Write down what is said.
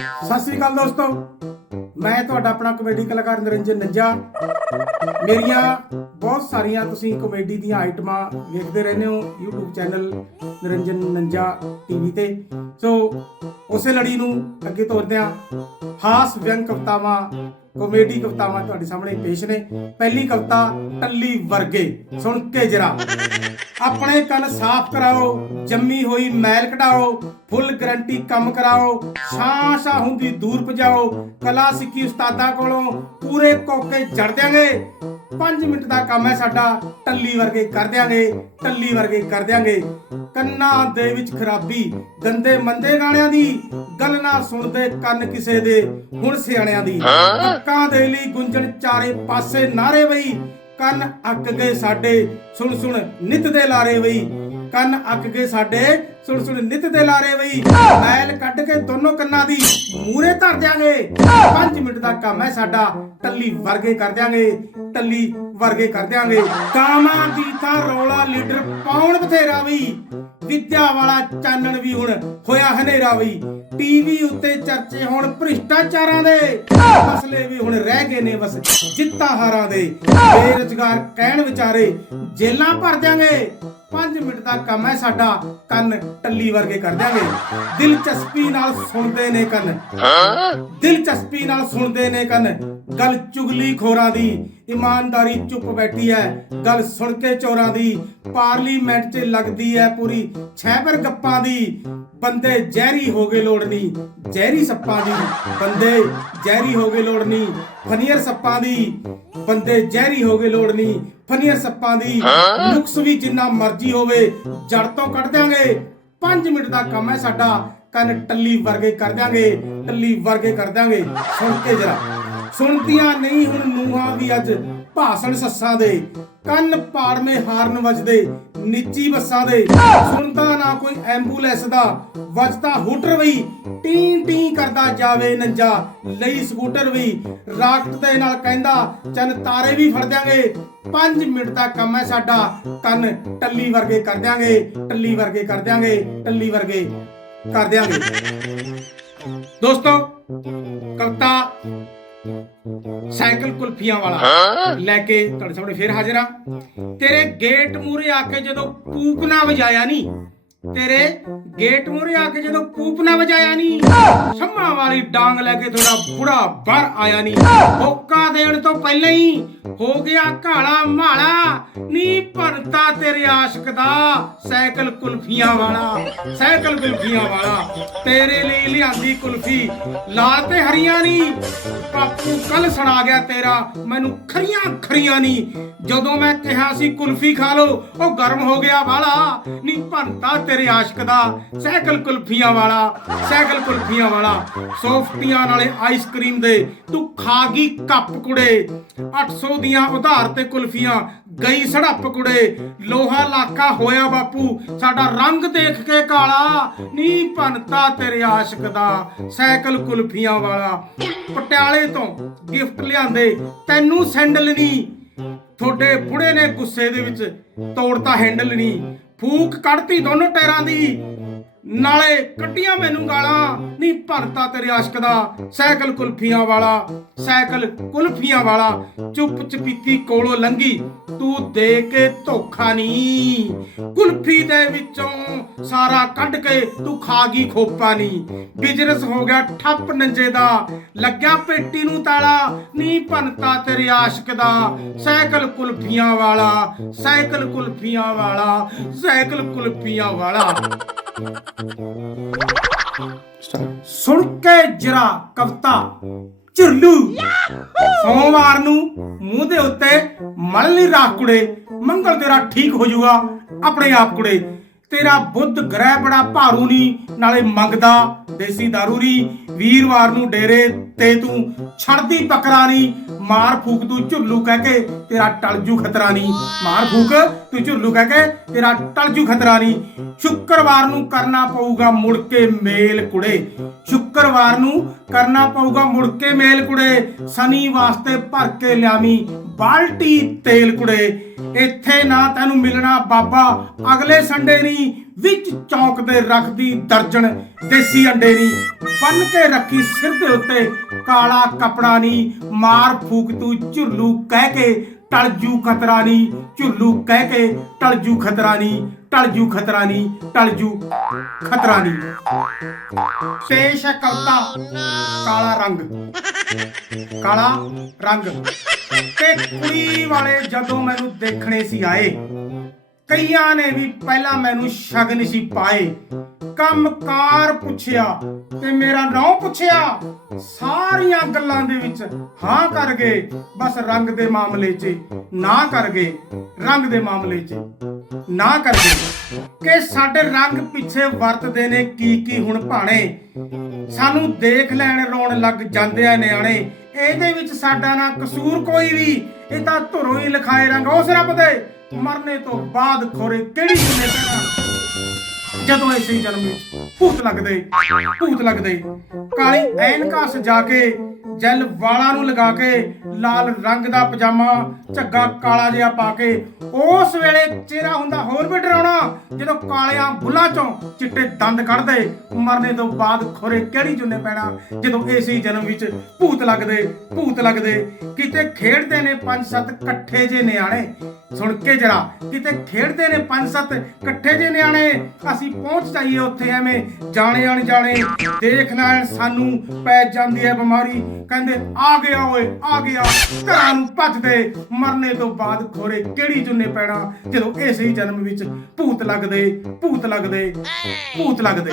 ਸਤਿ ਸ੍ਰੀ ਅਕਾਲ ਦੋਸਤੋ। ਮੈਂ ਤੁਹਾਡਾ ਆਪਣਾ ਕਮੇਡੀ ਕਲਾਕਾਰ ਨਿਰੰਜਨ ਨੰਜਾ। ਮੇਰੀਆਂ ਬਹੁਤ ਸਾਰੀਆਂ ਤੁਸੀਂ ਕਮੇਡੀ ਦੀਆਂ ਆਈਟਮਾਂ ਵੇਖਦੇ ਰਹਿੰਦੇ ਹੋ YouTube channel Niranjan Nanja TV ਤੇ। ਸੋ ਉਸੇ ਲੜੀ ਨੂੰ ਅੱਗੇ ਤੋਰਦੇ ਹਾਂ ਹਾਸ ਵਿਅੰਗ ਕਵਿਤਾਵਾਂ, ਕਮੇਡੀ ਕਵਿਤਾਵਾਂ ਤੁਹਾਡੇ ਸਾਹਮਣੇ ਪੇਸ਼ ਨੇ। ਪਹਿਲੀ ਕਵਿਤਾ, ਟੱਲੀ ਵਰਗੇ, ਸੁਣ ਕੇ ਜਰਾ। ਆਪਣੇ ਕੰਨ ਸਾਫ਼ ਕਰਾਓ, ਜੰਮੀ ਹੋਈ ਮੈਲ ਕਢਾਓ, ਫੁੱਲ ਗਰੰਟੀ ਕੰਮ ਕਰਾਓ, ਛਾਂ ਛਾਂ ਹੁੰਦੀ ਦੂਰ ਭਜਾਓ। ਕਲਾ ਸਿੱਖੀ ਉਸਤਾਦਾਂ ਕੋਲੋਂ ਪੂਰੇ ਕੋਕੇ ਜੜ ਦਿਆਂਗੇ। 5 ਮਿੰਟ ਦਾ ਕੰਮ ਹੈ ਸਾਡਾ ਟੱਲੀ ਵਰਗੇ ਕਰ ਦਿਆਂਗੇ ਟੱਲੀ ਵਰਗੇ ਕਰ ਦਿਆਂਗੇ। ਕੰਨਾਂ ਦੇ ਵਿੱਚ ਖਰਾਬੀ ਗੰਦੇ ਮੰਦੇ ਗਾਣਿਆਂ ਦੀ ਗੱਲ ਨਾ ਸੁਣਦੇ ਕੰਨ ਕਿਸੇ ਦੇ ਹੁਣ ਸਿਆਣਿਆਂ ਦੀ। ਅੱਕਾਂ ਦੇ ਲਈ ਗੁੰਜਣ ਚਾਰੇ ਪਾਸੇ ਨਾਰੇ ਬਈ ਕੰਨ ਅੱਕ ਗਏ ਸਾਡੇ ਸੁਣ ਸੁਣ ਨਿਤ ਦੇ ਲਾਰੇ ਬਈ। ਕੰਨ ਅੱਕ ਕੇ ਸਾਡੇ। ਸੁਣ ਸੁਣ, ਨਿਤ ਦੇ ਲਾਰੇ ਬਈ। ਮੈਲ ਕੱਢ ਕੇ ਦੋਨੋਂ ਕੰਨਾਂ ਦੀ ਮੂਰੇ ਧਰ ਦਿਆਂਗੇ। 5 ਮਿੰਟ ਦਾ ਕੰਮ ਹੈ ਸਾਡਾ। ਟੱਲੀ ਵਰਗੇ ਕਰ ਦਿਆਂਗੇ। ਟੱਲੀ ਵਰਗੇ ਕਰ ਦਿਆਂਗੇ। ਕਾਮਾਂ ਦੀ ਤਾਂ ਰੌਲਾ ਲੀਡਰ ਪਾਉਣ ਬਥੇਰਾ ਵੀ ਵਿਦਿਆ ਵਾਲਾ ਚਾਨਣ ਵੀ ਹੁਣ ਹੋਇਆ ਹਨੇਰਾ ਵੀ ਟੀਵੀ ਉੱਤੇ ਚਰਚੇ ਹੁਣ ਭ੍ਰਿਸ਼ਟਾਚਾਰਾਂ ਦੇ। ਮਸਲੇ ਵੀ ਹੁਣ ਰਹਿ ਗਏ ਨੇ ਬਸ ਜਿੱਤਾਂ ਹਾਰਾਂ ਦੇ। ਬੇਰੁਜ਼ਗਾਰ ਕਹਿਣ ਵਿਚਾਰੇ ਜੇਲਾਂ ਭਰ ਦਿਆਂਗੇ। 5 ਮਿੰਟ ਦਾ ਕੰਮ ਹੈ ਸਾਡਾ, ਕੰਨ ਟੱਲੀ ਵਰਗੇ ਕਰ ਦਿਆਂਗੇ। ਦਿਲਚਸਪੀ ਨਾਲ ਸੁਣਦੇ ਨੇ ਕੰਨ। ਦਿਲਚਸਪੀ ਨਾਲ ਸੁਣਦੇ ਨੇ ਕੰਨ। ਗੱਲ ਚੁਗਲੀ ਖੋਰਾਂ ਦੀ, ਇਮਾਨਦਾਰੀ ਚੁੱਪ ਬੈਠੀ ਹੈ। ਗੱਲ ਸੁਣ ਕੇ ਚੋਰਾਂ ਦੀ, ਪਾਰਲੀਮੈਂਟ 'ਚ ਲੱਗਦੀ ਹੈ ਪੂਰੀ ਛੈਬਰ ਗੱਪਾਂ ਦੀ। ਬੰਦੇ ਜ਼ਹਿਰੀ ਹੋ ਗਏ ਲੋੜਨੀ ਜ਼ਹਿਰੀ ਸੱਪਾਂ ਦੀ। ਬੰਦੇ ਜ਼ਹਿਰੀ ਹੋ ਗਏ ਲੋੜਨੀ ਫਨੀਅਰ ਸੱਪਾਂ ਦੀ। ਬੰਦੇ ਜ਼ਹਿਰੀ ਹੋ ਗਏ ਲੋੜਨੀ ਫਨੀਅਰ ਸੱਪਾਂ ਦੀ ਨੁਕਸ ਵੀ ਜਿੰਨਾ ਮਰਜ਼ੀ ਹੋਵੇ ਜੜ ਤੋਂ ਕੱਢ ਦਿਆਂਗੇ। 5 ਮਿੰਟ ਦਾ ਕੰਮ ਹੈ ਸਾਡਾ ਕੰਨ ਟੱਲੀ ਵਰਗੇ ਕਰ ਦਿਆਂਗੇ ਟੱਲੀ ਵਰਗੇ ਕਰ ਦਿਆਂਗੇ। ਸੁਣ ਕੇ ਜਰਾ। ਸੁਣਦੀਆਂ ਨਹੀਂ ਹੁਣ ਨੂਹਾਂ ਵੀ ਅੱਜ। ਭਾਸ਼ਣ ਸੱਸਾਂ ਦੇ, ਕੰਨ ਪਾੜਵੇਂ ਹਾਰਨ ਵੱਜਦੇ, ਨਿੱਜੀ ਬੱਸਾਂ ਦੇ। ਸੁਣਦਾ ਨਾ ਕੋਈ ਐਂਬੂਲੈਂਸ ਦਾ, ਵੱਜਦਾ ਹੂਟਰ ਵੀ। ਟੀ ਟੀ ਕਰਦਾ ਜਾਵੇ ਨੰਜਾ, ਲਈ ਸਕੂਟਰ ਵੀ। ਰਾਕਟ ਦੇ ਨਾਲ ਕਹਿੰਦਾ ਚੰਨ ਤਾਰੇ ਵੀ ਫੜ ਦਿਆਂਗੇ। 5 ਮਿੰਟ ਦਾ ਕੰਮ ਹੈ ਸਾਡਾ। ਕੰਨ ਟੱਲੀ ਵਰਗੇ ਕਰ ਦਿਆਂਗੇ, ਟੱਲੀ ਵਰਗੇ ਕਰ ਦਿਆਂਗੇ, ਟੱਲੀ ਵਰਗੇ ਕਰ ਦਿਆਂਗੇ। ਦੋਸਤੋ, ਕਵਤਾ ਸਾਈਕਲ ਕੁਲਫੀਆਂ ਵਾਲਾ। ਲੈ ਕੇ ਤੁਹਾਡੇ ਸਾਹਮਣੇ ਫੇਰ ਹਾਜ਼ਰ ਆ ਤੇਰੇ ਗੇਟ ਮੂਰੇ ਆ ਕੇ ਜਦੋਂ ਨਾ ਵਜਾਇਆ ਨਹੀਂ ਤੇਰੇ ਗੇਟ ਮੂਰੇ ਆ ਕੇ ਜਦੋਂ ਕੂਪ ਨਾ ਵਜਾਇਆ ਨਹੀਂ ਸ਼ੰਮਾ ਵਾਲੀ ਡਾਂਗ ਲੈ ਕੇ ਥੋੜਾ ਬੁੜਾ ਬਾਹਰ ਆਇਆ ਨਹੀਂ ਹੋਕਾ ਦੇਣ ਤੋਂ ਪਹਿਲਾਂ ਹੀ ਹੋ ਗਿਆ ਕਾਲਾ ਮਾਲਾ, ਨੀ ਭਰਤਾ ਤੇਰੇ ਆਸ਼ਿਕ ਦਾ ਸਾਈਕਲ ਕੁਲਫੀਆਂ ਵਾਲਾ, ਸਾਈਕਲ ਕੁਲਫੀਆਂ ਵਾਲਾ। ਤੇਰੇ ਲਈ ਲਿਆਂਦੀ ਕੁਲਫੀ ਲਾਲ ਤੇ ਹਰੀਆਂ ਨਹੀਂ ਬਾਪੂ ਕੱਲ ਸੁਣਾ ਗਿਆ ਤੇਰਾ, ਮੈਨੂੰ ਖਰੀਆਂ ਖਰੀਆਂ ਨਹੀਂ ਜਦੋਂ ਮੈਂ ਕਿਹਾ ਸੀ ਕੁਲਫੀ ਖਾ ਲੋ ਉਹ ਗਰਮ ਹੋ ਗਿਆ ਵਾਲਾ ਨਹੀਂ ਭੰਤਾ ਤੇਰੇ ਆਸ਼ਿਕ ਦਾ ਸਾਈਕਲ ਕੁਲਫੀਆਂ ਵਾਲਾ ਸਾਈਕਲ ਕੁਲਫੀਆਂ ਵਾਲਾ। ਸੌਫਟੀਆਂ ਨਾਲੇ ਆਈਸਕ੍ਰੀਮ ਦੇ, ਤੂੰ ਖਾ ਗਈ ਕੱਪ ਕੁੜੇ। 800 ਦੀਆਂ ਉਧਾਰ ਤੇ ਕੁਲਫੀਆਂ, ਗਈ ਸੜੱਪ ਕੁੜੇ। ਲੋਹਾ ਲਾਕਾ ਹੋਇਆ ਬਾਪੂ, ਸਾਡਾ ਰੰਗ ਦੇਖ ਕੇ ਕਾਲਾ। ਨੀ ਭੰਤਾ ਤੇਰੇ ਆਸ਼ਕ ਦਾ ਸਾਈਕਲ ਕੁਲਫੀਆਂ ਵਾਲਾ। ਪਟਿਆਲੇ ਤੋਂ ਗਿਫਟ ਲਿਆਂਦੇ, ਤੈਨੂੰ ਸੈਂਡਲ ਨਹੀਂ ਤੁਹਾਡੇ ਬੁੜੇ ਨੇ ਗੁੱਸੇ ਦੇ ਵਿੱਚ ਤੋੜਤਾ ਹੈਂਡਲ ਨਹੀਂ ਫੂਕ ਕੱਢਤੀ ਦੋਨੋਂ ਟਾਇਰਾਂ ਦੀ। ਨਾਲੇ ਕੱਢੀਆਂ ਮੈਨੂੰ ਗਾਲਾਂ। ਨਹੀਂ ਭਰਤਾ ਤੇਰੇ ਆਸ਼ਕ ਦਾ, ਸਾਈਕਲ ਕੁਲਫੀਆਂ ਵਾਲਾ, ਸਾਈਕਲ ਕੁਲਫੀਆਂ ਵਾਲਾ। ਚੁੱਪ ਚਪੀਤੀ ਕੋਲੋਂ ਲੰਗੀ ਤੂੰ ਦੇ ਕੇ ਧੋਖਾ ਨਹੀਂ ਕੁਲਫੀ ਦੇ ਵਿੱਚੋਂ ਸਾਰਾ ਕੱਢ ਕੇ ਤੂੰ ਖਾ ਗਈ ਖੋਪਾ ਨਹੀਂ ਬਿਜ਼ਨਸ ਹੋ ਗਿਆ ਠੱਪ ਨੰਜੇ ਦਾ, ਲੱਗਿਆ ਪੇਟੀ ਨੂੰ ਤਾਲਾ। ਨਹੀਂ ਭੰਤਾ ਤੇਰੇ ਆਸ਼ਕ ਦਾ, ਸਾਈਕਲ ਕੁਲਫੀਆਂ ਵਾਲਾ, ਸਾਈਕਲ ਕੁਲਫੀਆਂ ਵਾਲਾ, ਸਾਈਕਲ ਕੁਲਫੀਆਂ ਵਾਲਾ। ਸੁਣ ਕੇ ਜਰਾ ਕਵਤਾ ਝੁਰਲੂ। ਸੋਮਵਾਰ ਨੂੰ ਮੂੰਹ ਦੇ ਉੱਤੇ ਮਲਨੀ ਰਾਖ ਕੁੜੇ, ਮੰਗਲ ਤੇਰਾ ਠੀਕ ਹੋ ਜਾਊਗਾ, ਆਪਣੇ ਆਪ ਕੁੜੇ। ਤੇਰਾ ਬੁੱਧ ਗ੍ਰਹਿ ਬੜਾ ਭਾਰੂ ਨਹੀਂ ਨਾਲੇ ਮੰਗਦਾ ਦੇਸੀ ਦਾਰੂ ਨਹੀਂ ਵੀਰਵਾਰ ਨੂੰ ਡੇਰੇ ਤੇ ਤੂੰ ਛੜਦੀ ਪਕਰਾ ਨਹੀਂ ਮਾਰ ਫੂਕ ਤੂੰ ਝੁਰਲੂ ਕਹਿ ਕੇ ਤੇਰਾ ਟਲਜੂ ਖਤਰਾ ਨਹੀਂ ਮਾਰ ਫੂਕ ਤੂੰ ਝੁਰਲੂ ਕਹਿ ਕੇ ਤੇਰਾ ਟਲਜੂ ਖਤਰਾ ਨਹੀਂ ਸ਼ੁੱਕਰਵਾਰ ਨੂੰ ਕਰਨਾ ਪਊਗਾ ਮੁੜ ਕੇ ਮੇਲ ਕੁੜੇ। ਸ਼ੁੱਕਰਵਾਰ ਨੂੰ ਕਰਨਾ ਪਊਗਾ ਮੁੜ ਕੇ ਮੇਲ ਕੁੜੇ, ਸਨੀ ਵਾਸਤੇ ਭਰ ਕੇ ਲਿਆਵੀਂ ਬਾਲਟੀ ਤੇਲ ਕੁੜੇ। ਇੱਥੇ ਨਾ ਤੈਨੂੰ ਮਿਲਣਾ ਬਾਬਾ, ਅਗਲੇ ਸੰਡੇ ਨਹੀਂ ਵਿੱਚ ਚੌਂਕਦੇ ਰੱਖਦੀ ਦਰਜਨ, ਦੇਸੀ ਅੰਡੇ ਨੀ। ਬੰਨ ਕੇ ਰੱਖੀ ਸਿਰ ਦੇ ਉੱਤੇ, ਕਾਲਾ ਕਪੜਾ ਨੀ। ਮਾਰ ਫੂਕ ਤੂੰ ਝੁਰਲੂ ਕਹਿ ਕੇ ਟਲ ਜੂ ਖਤਰਾ ਨੀ। ਝੁਰਲੂ ਕਹਿ ਕੇ ਟਲ ਜੂ ਖਤਰਾ ਨੀ। ਟਲ ਜੂ ਖਤਰਾ ਨੀ ਟਲ ਜੂ ਖਤਰਾ ਨੀ ਪੇਸ਼ ਹੈ ਕਵਤਾ, ਕਾਲਾ ਰੰਗ। ਕਾਲਾ ਰੰਗ। ਤੇ ਕੁੜੀ ਵਾਲੇ ਜਦੋਂ ਮੈਨੂੰ ਦੇਖਣੇ ਸੀ ਆਏ ਕਈਆਂ ਨੇ ਵੀ ਪਹਿਲਾਂ ਮੈਨੂੰ ਸ਼ਗਨ ਸੀ ਪਾਏ। ਕੰਮਕਾਰ ਪੁੱਛਿਆ ਤੇ ਮੇਰਾ ਨਾਂ ਪੁੱਛਿਆ। ਸਾਰੀਆਂ ਗੱਲਾਂ ਦੇ ਵਿੱਚ ਹਾਂ ਕਰ ਗਏ। ਬਸ ਰੰਗ ਦੇ ਮਾਮਲੇ 'ਚ ਨਾ ਕਰ ਗਏ। ਰੰਗ ਦੇ ਮਾਮਲੇ 'ਚ ਨਾ ਕਰ ਗਏ। ਕਿ ਸਾਡੇ ਰੰਗ ਪਿੱਛੇ ਵਰਤਦੇ ਨੇ ਕੀ ਕੀ ਹੁਣ ਭਾਣੇ? ਸਾਨੂੰ ਦੇਖ ਲੈਣ ਰੋਣ ਲੱਗ ਜਾਂਦੇ ਆ ਨਿਆਣੇ। ਇਹਦੇ ਵਿੱਚ ਸਾਡਾ ਨਾ ਕਸੂਰ ਕੋਈ ਵੀ। ਇਹ ਤਾਂ ਧੁਰੋਂ ਹੀ ਲਿਖਾਏ ਰੰਗ। ਉਸ ਰੱਬ ਦੇ ਮਰਨੇ ਤੋਂ ਬਾਅਦ ਖੋਰੇ ਕਿਹੜੀ ਜਿੰਨੇ ਪੈਣਾ? ਜਦੋਂ ਇਸੇ ਜਨਮ ਭੂਤ ਲੱਗਦੇ ਭੂਤ ਲੱਗਦੇ। ਕਾਲੀ ਐਨਕਾਂ ਸਜਾ ਕੇ ਜੈਲ ਵਾਲਾਂ ਨੂੰ ਲਗਾ ਕੇ ਲਾਲ ਰੰਗ ਦਾ ਪਜਾਮਾ, ਝੱਗਾ ਕਾਲਾ ਜਿਹਾ ਪਾ ਕੇ ਉਸ ਵੇਲੇ ਚਿਹਰਾ ਹੁੰਦਾ ਹੋਰ ਵੀ ਡਰਾਉਣਾ, ਜਦੋਂ ਕਾਲਿਆਂ ਬੁੱਲਾਂ ਚੋਂ ਚਿੱਟੇ ਦੰਦ ਕੱਢਦੇ। ਮਰਨੇ ਤੋਂ ਬਾਅਦ ਖੋਰੇ ਕਿਹੜੀ ਜੁੰਨੇ ਪੈਣਾ? ਜਦੋਂ ਇਸੇ ਜਨਮ ਵਿੱਚ ਭੂਤ ਲੱਗਦੇ ਭੂਤ ਲੱਗਦੇ। ਕਿਤੇ ਖੇਡਦੇ ਨੇ ਪੰਜ ਸੱਤ ਇਕੱਠੇ ਜੇ ਨਿਆਣੇ। ਸੁਣ ਕੇ ਜਰਾ, ਕਿਤੇ ਖੇਡਦੇ ਨੇ ਪੰਜ ਸੱਤ ਇਕੱਠੇ ਜੇ ਨਿਆਣੇ, ਅਸੀਂ ਪਹੁੰਚ ਜਾਈਏ ਉੱਥੇ ਐਵੇਂ ਜਾਣੇ ਅਣਜਾਣੇ। ਦੇਖ ਲੈਣ ਸਾਨੂੰ ਪੈ ਜਾਂਦੀ ਹੈ ਬਿਮਾਰੀ, ਕਹਿੰਦੇ, ਆ ਗਿਆ ਓਏ, ਆ ਗਿਆ। ਘਰਾਂ ਨੂੰ ਭੱਜਦੇ ਮਰਨੇ ਤੋਂ ਬਾਅਦ ਖੋਰੇ ਕਿਹੜੀ ਜੁੰਨੇ ਪੈਣਾ? ਜਦੋਂ ਇਸੇ ਜਨਮ ਵਿੱਚ ਭੂਤ ਲੱਗਦੇ ਭੂਤ ਲੱਗਦੇ ਭੂਤ ਲੱਗਦੇ।